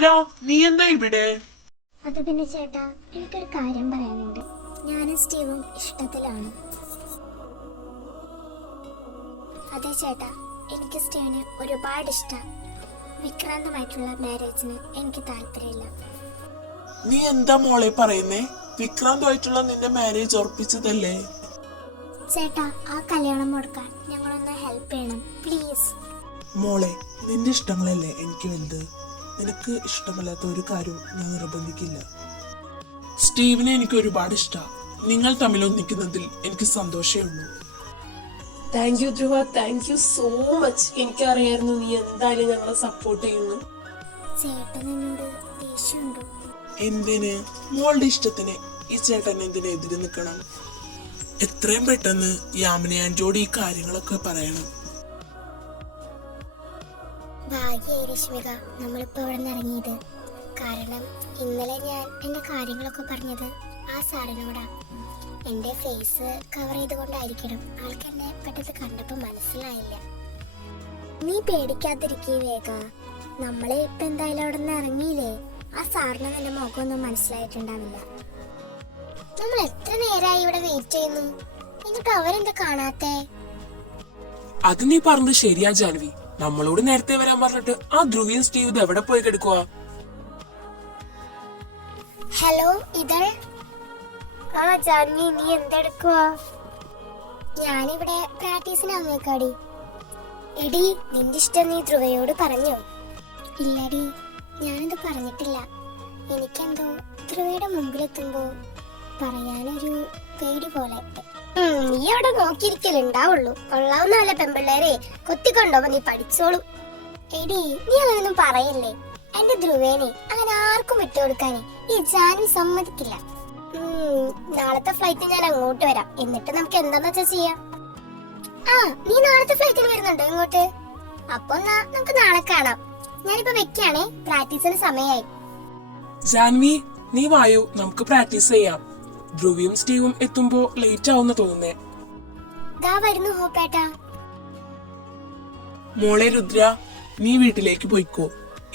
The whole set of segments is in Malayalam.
രുദ്ര, നീ എന്താ ഇവിടെ? അത് പിന്നെ ചേട്ടാ, എനിക്കൊരു കാര്യം പറയാനുണ്ട്. ഞാനും സ്റ്റീവും ഇഷ്ടത്തിലാണ്. അതെ ചേട്ടാ, എനിക്ക് സ്റ്റീവിനെ ഒരുപാട് ഇഷ്ടം. വിക്രാന്തുമായിട്ടുള്ള മാരേജിന് എനിക്ക് താല്പര്യമില്ല. നീ എന്താ മോളെ പറയുന്നേ? വിക്രാന്തുമായിട്ടുള്ള നിന്റെ മാരേജ് ഉറപ്പിച്ചതല്ലേ? ചേട്ടാ, ആ കല്യാണം മുടക്കാൻ ഞങ്ങളൊന്ന് ഹെൽപ്പ് ചെയ്യണം പ്ലീസ്. മോളെ, നിന്റെ ഇഷ്ടങ്ങളല്ലേ എനിക്ക് വലുത്. നിനക്ക് ഇഷ്ടമല്ലാത്ത ഒരു കാര്യവും ഞാൻ നിർബന്ധിക്കില്ല. സ്റ്റീവിനെ എനിക്ക് ഒരുപാട് ഇഷ്ടമാണ്. നിങ്ങൾ തമ്മിൽ ഒന്നിക്കുന്നതിൽ എനിക്ക് സന്തോഷമേ ഉള്ളൂ. Thank you Dhruva, thank you so much. എനിക്കറിയായിരുന്നു നീ എന്തായാലും ഞങ്ങളെ സപ്പോർട്ട് ചെയ്യുന്നു. ചേട്ടൻ എന്നോട് ദേഷ്യമുണ്ടോ? എന്തിന്? മോളുടെ ഇഷ്ടത്തിന് ഈ ചേട്ടൻ എന്തിന് എതിര് നിൽക്കണം? എത്രയും പെട്ടെന്ന് യാമിനി ആന്റിയോട് ഈ കാര്യങ്ങളൊക്കെ പറയണം. ഭാഗ്യമായി രശ്മിക നമ്മളിപ്പോ ഇവിടെ നിന്ന് ഇറങ്ങിയത്. കാരണം ഇന്നലെ ഞാൻ എന്റെ കാര്യങ്ങളൊക്കെ പറഞ്ഞത് ആ സാറിനോടാ. എന്റെ ഫേസ് കവർ ചെയ്തുകൊണ്ടായിരിക്കണം ആൾക്ക് എന്നെ പെട്ടെന്ന് കണ്ടപ്പോ മനസ്സിലായില്ല. നീ പേടിക്കാതിരിക്കേ വേഗ. നമ്മളെ ഇപ്പൊ എന്തായാലും അവിടെ നിന്ന് ഇറങ്ങിയില്ലേ, ആ സാറിന് എന്റെ മുഖമൊന്നും മനസ്സിലായിട്ടുണ്ടാവില്ല. നമ്മൾ എത്ര നേരമായി ഇവിടെ വെയിറ്റ് ചെയ്യുന്നു, എന്നിട്ട് അവരെന്താ കാണാത്തെ? അത് നീ പറഞ്ഞത് ശരിയാ ജാൻവി. നമ്മളോട് നേരത്തെ വരാൻ പറഞ്ഞിട്ട് ആ ധ്രുവിയും സ്റ്റീവ് ഇത് എവിടെ പോയി കിടക്കുക? ഹലോ ഇതൾ. ആ ജാൻവി, നീ എന്തെടുക്കുക? ഞാനിവിടെ പ്രാക്ടീസിന് വന്നേക്കാടി. എടി, നിന്റെ ഇഷ്ടം നീ ധ്രുവയോട് പറഞ്ഞോ? ഇല്ലടി, ഞാനത് പറഞ്ഞിട്ടില്ല. എനിക്കെന്തോ ധ്രുവയുടെ മുമ്പിലെത്തുമ്പോ പറയാനൊരു പേടി പോലെ. നീ അവിടെ നോക്കിയിരിക്കലുണ്ടാവുള്ളൂ. കൊള്ളാവുന്നല്ല പെമ്പിള്ളേരെ കൊത്തിക്കൊണ്ടോമ്പോ നീ പഠിച്ചോളൂ. എടി, നീ അങ്ങനൊന്നും പറയല്ലേ. എന്റെ ധ്രുവേനെ അങ്ങനെ ആർക്കും വിട്ടുകൊടുക്കാനേ ഈ ജാനും സമ്മതിക്കില്ല. നാളത്തെ ഫ്ലൈറ്റ് ഞാൻ അങ്ങോട്ട് വരാം. എന്നിട്ട് നമുക്ക് എന്താന്ന് വെച്ചാ ചെയ്യാം. ആ, നീ നാളത്തെ ഫ്ലൈറ്റിന് വരുന്നുണ്ടോ ഇങ്ങോട്ട്? അപ്പൊ നമുക്ക് നാളെ കാണാം. ഞാനിപ്പോ വെക്കാണേ, പ്രാക്ടീസിന് സമയമായി. ജാൻവി, നീ വായോ, നമുക്ക് പ്രാക്ടീസ് ചെയ്യാം. ധ്രുവിയും സ്റ്റീവും എത്തുമ്പോ ലേറ്റ് ആവുന്ന തോന്നുന്നേ. ദാ വരുന്നു ഹോപ്പേട്ടാ. മോളെ രുദ്ര, നീ വീട്ടിലേക്ക് പോയിക്കോ.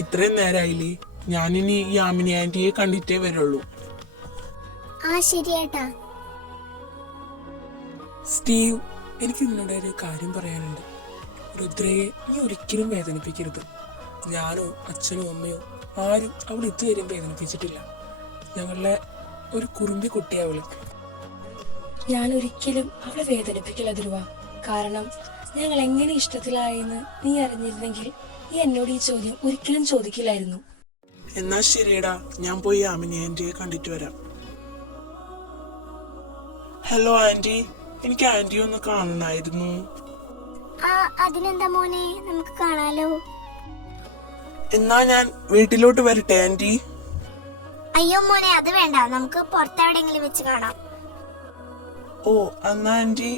ഇത്രയും നേരമായില്ലേ. ഞാനിനി യാമിനി ആന്റിയെ കണ്ടിട്ടേ വരുള്ളൂ. ആ ശരിയേട്ടാ. സ്റ്റീവ്, എനിക്ക് നിന്നോട് ഒരു കാര്യം പറയാനുണ്ട്. രുദ്രയെ നീ ഒരിക്കലും വേദനിപ്പിക്കരുത്. ഞാനോ അച്ഛനോ അമ്മയോ ആരും അവൾ ഇതുവരെയും വേദനിപ്പിച്ചിട്ടില്ല. ഞങ്ങളുടെ ഒരു കുറുമ്പി കുട്ടിയാ അവള്. ഞാൻ ഒരിക്കലും അവളെ വേദനിപ്പിക്കില്ല ധ്രുവ. കാരണം ഞങ്ങൾ എങ്ങനെ ഇഷ്ടത്തിലായെന്ന് നീ അറിഞ്ഞിരുന്നെങ്കിൽ നീ എന്നോട് ഈ ചോദ്യം ഒരിക്കലും ചോദിക്കില്ലായിരുന്നു. എന്നാ ശരിയടാ, ഞാൻ പോയി യാമിനി ആന്റിയെ കണ്ടിട്ട് വരാം. ഹലോ ആന്റി, എനിക്ക് ആന്റിയെ ഒന്ന് കാണണമായിരുന്നു. ആ, അതിനെന്താ മോനെ, നമുക്ക് കാണാലോ. എന്നാ ഞാൻ വീട്ടിലോട്ട് വരട്ടെ ആന്റി? അയ്യോ മോനെ, അത് വേണ്ട, നമുക്ക് പുറത്തെവിടെയെങ്കിലും വെച്ച് കാണാം. ഓ, എന്നാ ആന്റി,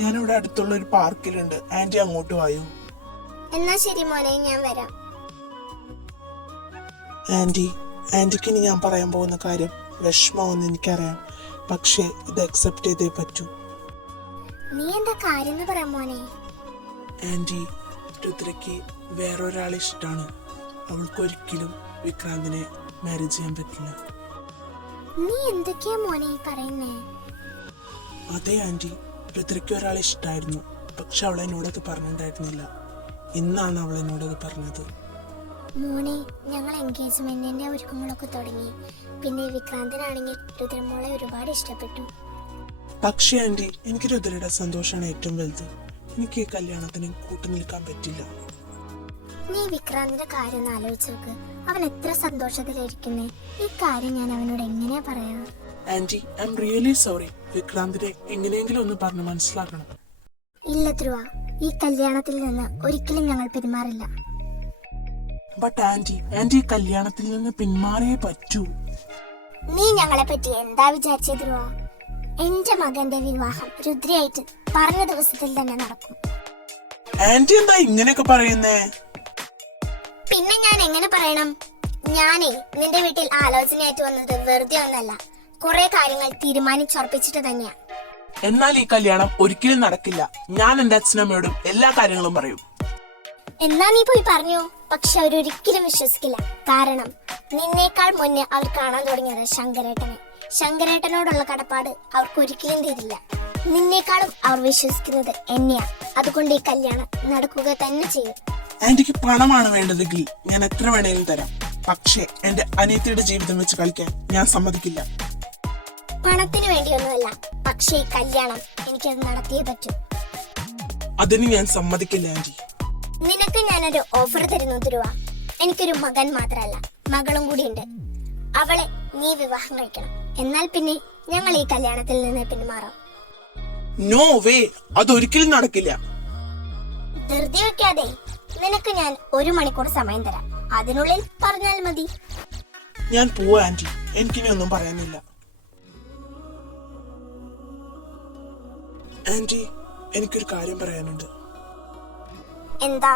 ഞാനിവിടെ അടുത്തുള്ള ഒരു പാർക്കിലുണ്ട്. ആന്റി അങ്ങോട്ട് വായോ. എന്നാ ശരി മോനെ, ഞാൻ വരാം. ആന്റിക്ക് ഇനി ഞാൻ പറയാൻ പോകുന്ന കാര്യം വിഷമാവെന്ന് എനിക്കറിയാം. പക്ഷെ ഇത് അക്സെപ്റ്റ് ചെയ്തേ പറ്റൂ. നീ എന്താ കാര്യം എന്ന് പറയാം മോനെ? ആന്റി, രുദ്രയ്ക്ക് വേറൊരാളെ ഇഷ്ടമാണ്. അവൾക്കൊരിക്കലും വിക്രാന്തിനെ മാരേജ് ചെയ്യാൻ പറ്റില്ല. നീ എന്തൊക്കെയാ മോനെ പറയുന്നേ? അതെ ആന്റി, രുദ്രയ്ക്ക് ഒരാളെ ഇഷ്ടമായിരുന്നു. പക്ഷെ അവൾ എന്നോടത് പറഞ്ഞിട്ടുണ്ടായിരുന്നില്ല. ഇന്നാണ് അവൾ എന്നോടത് പറഞ്ഞത്. മോനെ, ഞങ്ങൾ എൻഗേജ്മെന്റിന്റെ ഒരുക്കങ്ങളൊക്കെ തുടങ്ങി. പിന്നെ വിക്രാന്തിനാണെങ്കിൽ രുദ്രമോളെ ഒരുപാട് ഇഷ്ടപ്പെട്ടു. പക്ഷേ ആന്റി, എനിക്ക് രുദ്രയുടെ സന്തോഷമാണ് ഏറ്റവും വലുത്. എനിക്ക് ഈ കല്യാണത്തിന് കൂട്ടുനിൽക്കാൻ പറ്റില്ല. നീ വിക്രാന്തിന്റെ കാര്യം ഒന്ന് ആലോചിച്ച് നോക്ക്. അവൻ എത്ര സന്തോഷത്തിലിരിക്കുന്നേ. ഈ കാര്യം ഞാൻ അവനോട് എങ്ങനെയാ പറയാ? Aunty, I am really sorry. വിക്രാന്തിനെ എങ്ങനെയെങ്കിലും ഒന്ന് പറഞ്ഞ് മനസ്സിലാക്കണം. ഇല്ല ധ്രുവ, ഈ കല്യാണത്തിൽ നിന്ന് ഒരിക്കലും ഞങ്ങൾ പിന്മാറില്ല. ബട്ട് ആന്റി കല്യാണത്തിൽ നിന്ന് പിന്മാറിയേ പറ്റൂ. നീ ഞങ്ങളെ പറ്റി എന്താ വിചാരിച്ചേ ധ്രുവ? എന്റെ മകന്റെ വിവാഹം രുദ്രയായിട്ട് പറഞ്ഞ ദിവസത്തിൽ തന്നെ നടക്കും. ആന്റി എന്താ ഇങ്ങനെയൊക്കെ പറയുന്നേ? പിന്നെ ഞാൻ എങ്ങനെ പറയണം? ഞാനേ നിന്റെ വീട്ടിൽ ആലോചനയായിട്ട് വന്നത് വെറുതെ ഒന്നല്ല. കുറെ കാര്യങ്ങൾ തീരുമാനിച്ചുറപ്പിച്ചിട്ട് തന്നെയാ. എന്നാൽ ഈ കല്യാണം ഒരിക്കലും നടക്കില്ല. ഞാൻ എന്റെ അച്ഛനമ്മയോടും എല്ലാ കാര്യങ്ങളും പറയും. എന്നാ നീ പോയി പറഞ്ഞോ. പക്ഷെ അവരൊരിക്കലും വിശ്വസിക്കില്ല. കാരണം നിന്നേക്കാൾ മുന്നേ അവർ കാണാൻ തുടങ്ങിയത് ശങ്കരേട്ടനെ. ശങ്കരേട്ടനോടുള്ള കടപ്പാട് അവർക്ക് ഒരിക്കലും തീരില്ല. നിന്നേക്കാളും അവർ വിശ്വസിക്കുന്നത് എന്നെയാ. അതുകൊണ്ട് ഈ കല്യാണം നടക്കുക തന്നെ ചെയ്യും. ആന്റിക്ക് പണമാണ് വേണ്ടതെങ്കിൽ ഞാൻ എത്ര വേണേലും തരാം. പക്ഷേ എന്റെ അനിയത്തിയുടെ ജീവിതം വെച്ച് കളിക്കാൻ ഞാൻ സമ്മതിക്കില്ല. പണത്തിന് വേണ്ടിയൊന്നുമല്ല, പക്ഷേ ഈ കല്യാണം എനിക്കത് നടത്തിയേ പറ്റൂ. അതിന് ഞാൻ സമ്മതിക്കില്ല ആന്റി. നിനക്ക് ഞാനൊരു ഓഫർ തരുന്നു ധ്രുവ. എനിക്കൊരു മകൻ മാത്രമല്ല, മകളും കൂടിയുണ്ട്. അവളെ നീ വിവാഹം കഴിക്കണം. എന്നാൽ പിന്നെ ഞങ്ങൾ ഈ കല്യാണത്തിൽ നിന്ന് പിന്മാറാം. നോ വേ, അതൊരിക്കലും നടക്കില്ല. ധൃതി വെക്കാതെ, നിനക്ക് ഞാൻ 1 മണിക്കൂർ സമയം തരാം. അതിനുള്ളിൽ പറഞ്ഞാൽ മതി. ഞാൻ പോവാ ആന്റി, എനിക്കിനി ഒന്നും പറയാനില്ല. ആന്റി, എനിക്കൊരു കാര്യം പറയാനുണ്ട്. എന്താ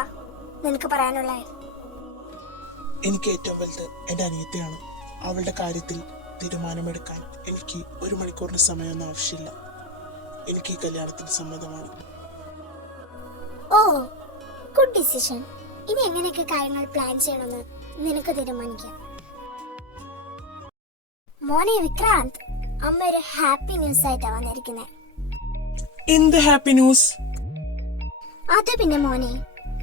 നിനക്ക് പറയാനുള്ളേ? എനിക്ക് ഏറ്റവും വലുത് എന്റെ അനിയത്തിയാണ്. അവളുടെ കാര്യത്തിൽ തീരുമാനമെടുക്കാൻ എനിക്ക് 1 മണിക്കൂറിന് സമയമൊന്നും ആവശ്യമില്ല. എനിക്ക് ഈ കല്യാണത്തിന് സമ്മതമാണ്. ഓ, ഗുഡ് ഡിസിഷൻ. ഇനി എങ്ങനെയൊക്കെ കാര്യങ്ങൾ പ്ലാൻ ചെയ്യണമെന്ന് നിനക്ക് തീരുമാനിക്കാം. മോനെ വിക്രാന്ത്, അമ്മ ഒരു ഹാപ്പി ന്യൂസ് ആയിട്ടാ വന്നിരിക്കുന്നത്. എന്ത് ഹാപ്പി ന്യൂസ്? അത് പിന്നെ മോനെ,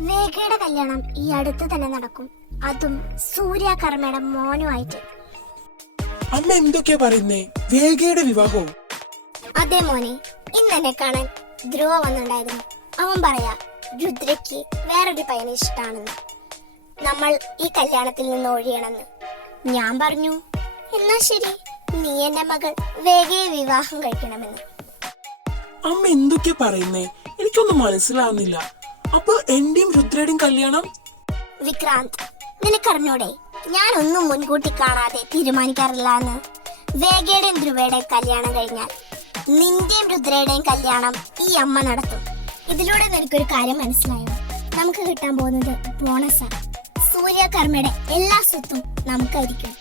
വേഗയുടെ കല്യാണം ഈ അടുത്ത് തന്നെ നടക്കും. അതും സൂര്യ കർമ്മയുടെ മോനുമായിട്ട്. അമ്മ എന്തൊക്കെയാ പറയുന്നേ? വേഗയുടെ വിവാഹവും? അതെ മോനെ, ഇന്ന് എന്നെ കാണാൻ ധ്രുവ വന്നിട്ടുണ്ടായിരുന്നു. അവൻ പറയാ രുദ്രയ്ക്ക് വേറൊരു പയ്യനെ ഇഷ്ടാണെന്ന്, നമ്മൾ ഈ കല്യാണത്തിൽ നിന്ന് ഒഴിയണമെന്ന്. ഞാൻ പറഞ്ഞു എന്നാ ശരി, നീ എന്റെ മകൾ വേഗയെ വിവാഹം കഴിക്കണമെന്ന്. അമ്മ എന്തൊക്കെയാ പറയുന്നേ? എനിക്കൊന്നും മനസ്സിലാവുന്നില്ല. അപ്പൊ എന്റെയും രുദ്രയുടെയും കല്യാണം? വിക്രാന്ത്, നിനക്കറിഞ്ഞൂടെ ഞാനൊന്നും മുൻകൂട്ടി കാണാതെ തീരുമാനിക്കാറില്ല എന്ന്. വേഗയുടെയും ധ്രുവയുടെയും കല്യാണം കഴിഞ്ഞാൽ നിന്റെയും രുദ്രയുടെയും കല്യാണം ഈ അമ്മ നടത്തും. ഇതിലൂടെ നിനക്കൊരു കാര്യം മനസ്സിലായോ? നമുക്ക് കിട്ടാൻ പോകുന്നത് ബോണസാ. സൂര്യകർമ്മയുടെ എല്ലാ സ്വത്തും നമുക്കായിരിക്കും.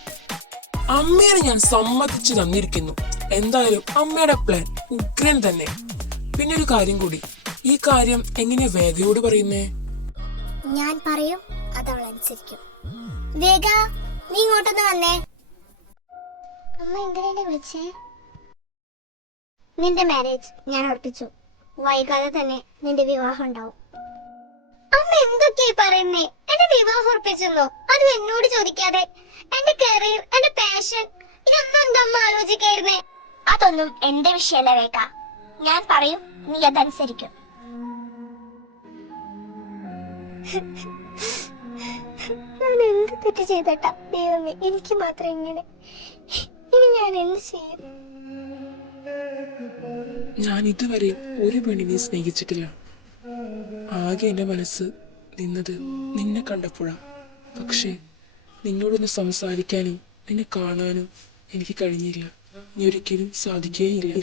അമ്മയെ ഞാൻ സമ്മതിച്ചു തന്നിരിക്കുന്നു. എന്തായാലും അമ്മയുടെ പ്ലാൻ ഉഗ്രൻ തന്നെ. പിന്നെ ഒരു കാര്യം കൂടി, ഈ കാര്യം എങ്ങനെയാ വേഗയോട് പറയുന്നേ? ഞാൻ പറയും, അതവൾ അനുസരിക്കും. വേഗ, നീ ഇങ്ങോട്ടൊന്ന് വന്നേ. അമ്മ എന്തിനാ വിളിച്ചേ? നിന്റെ മാരേജ് ഞാൻ ഉറപ്പിച്ചു. വൈകാതെ തന്നെ നിന്റെ വിവാഹം ഉണ്ടാവും. അമ്മ എന്തൊക്കെയായി പറയുന്നേ? എന്റെ വിവാഹം ഉറപ്പിച്ചെന്നോ? അതും എന്നോട് ചോദിക്കാതെ. എന്റെ കരിയർ, എന്റെ പാഷൻ, ഇതൊന്നും എന്താ അമ്മ ആലോചിക്കായിരുന്നേ? അതൊന്നും എന്റെ വിഷയമല്ല വേഗ. ഞാൻ പറയും, നീ അതനുസരിക്കും. ഞാൻ എന്ത് തെറ്റ് ചെയ്തട്ടാ ദൈവമേ, എനിക്ക് മാത്രം ഇങ്ങനെ. ഇനി ഞാൻ എന്ത് ചെയ്യും? ഞാൻ ഇതുവരെ ഒരു പെണ്ണിനെ സ്നേഹിച്ചിട്ടില്ല. ആകെ എന്റെ മനസ്സ് നിന്നത് നിന്നെ കണ്ടപ്പോഴാ. പക്ഷേ നിന്നോടൊന്ന് സംസാരിക്കാനും നിന്നെ കാണാനും എനിക്ക് കഴിഞ്ഞില്ല. നീ ഒരിക്കലും സാധിക്കുകയില്ല.